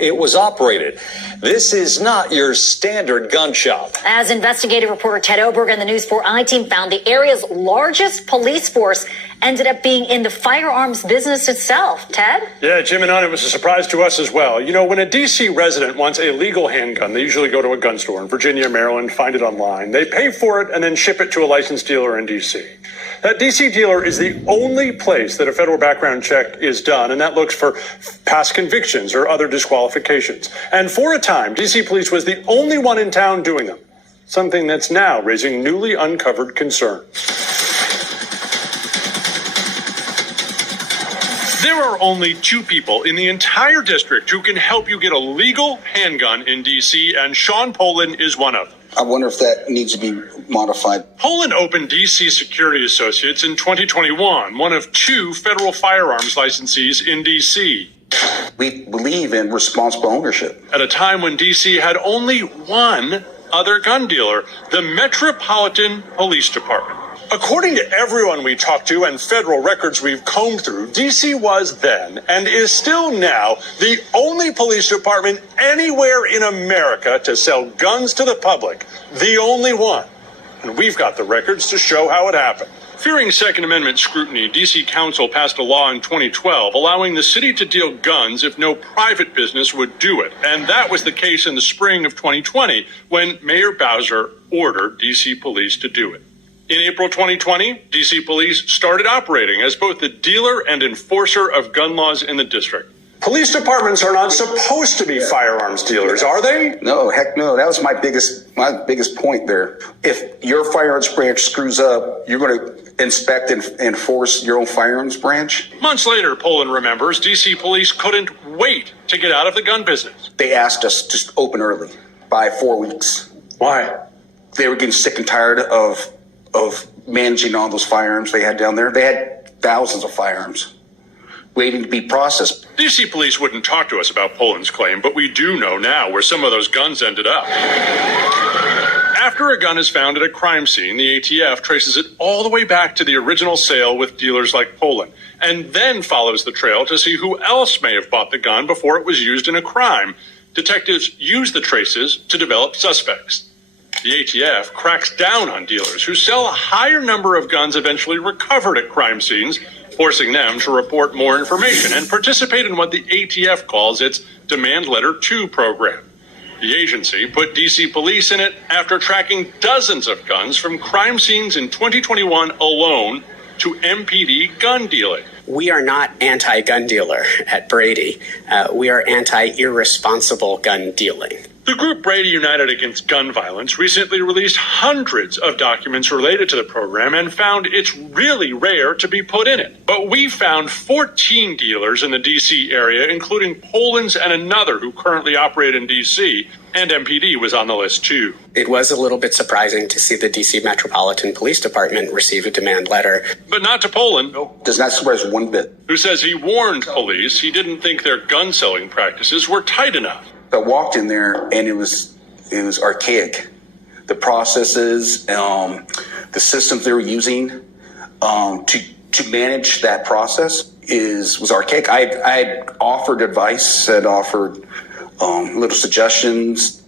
it was operated. This is not your standard gun shop. As investigative reporter Ted Oberg and the News 4 I-Team found, the area's largest police force ended up being in the firearms business itself. Ted? Yeah, Jim and Ann, it was a surprise to us as well. You know, when a D.C. resident wants a legal handgun, they usually go to a gun store in Virginia, Maryland, find it online. They pay for it and then ship it to a licensed dealer in D.C. That D.C. dealer is the only place that a federal background check is done, and that looks for past convictions or other disqualifications. And for a time, D.C. police was the only one in town doing them, something that's now raising newly uncovered concern. There are only 2 people in the entire district who can help you get a legal handgun in D.C., and Sean Poland is one of them. I wonder if that needs to be modified. Poland opened D.C. Security Associates in 2021, one of 2 federal firearms licensees in D.C. We believe in responsible ownership. At a time when D.C. had only one other gun dealer, the Metropolitan Police Department. According to everyone we talked to and federal records we've combed through, D.C. was then, and is still now, the only police department anywhere in America to sell guns to the public. The only one. And we've got the records to show how it happened. Fearing Second Amendment scrutiny, D.C. Council passed a law in 2012 allowing the city to deal guns if no private business would do it. And that was the case in the spring of 2020 when Mayor Bowser ordered D.C. police to do it. In April 2020, D.C. police started operating as both the dealer and enforcer of gun laws in the district. Police departments are not supposed to be firearms dealers, are they? No, heck no. That was my biggest point there. If your firearms branch screws up, you're going to inspect and enforce your own firearms branch? Months later, Poland remembers, D.C. police couldn't wait to get out of the gun business. They asked us to open early by 4 weeks. Why? They were getting sick and tired of managing all those firearms they had down there. They had thousands of firearms waiting to be processed. D.C. police wouldn't talk to us about Poland's claim, but we do know now where some of those guns ended up. After a gun is found at a crime scene, the ATF traces it all the way back to the original sale with dealers like Poland, and then follows the trail to see who else may have bought the gun before it was used in a crime. Detectives use the traces to develop suspects. The ATF cracks down on dealers who sell a higher number of guns eventually recovered at crime scenes, forcing them to report more information and participate in what the ATF calls its Demand Letter 2 program. The agency put D.C. police in it after tracking dozens of guns from crime scenes in 2021 alone to MPD gun dealing. We are not anti-gun dealer at Brady. We are anti-irresponsible gun dealing. The group Brady United Against Gun Violence recently released hundreds of documents related to the program and found it's really rare to be put in it. But we found 14 dealers in the D.C. area, including Poland's and another who currently operate in D.C., and MPD was on the list too. It was a little bit surprising to see the D.C. Metropolitan Police Department receive a demand letter. But not to Poland. Does not surprise one bit. Who says he warned police he didn't think their gun selling practices were tight enough. I walked in there and it was archaic. The processes, the systems they were using to manage that process was archaic. I offered advice, offered little suggestions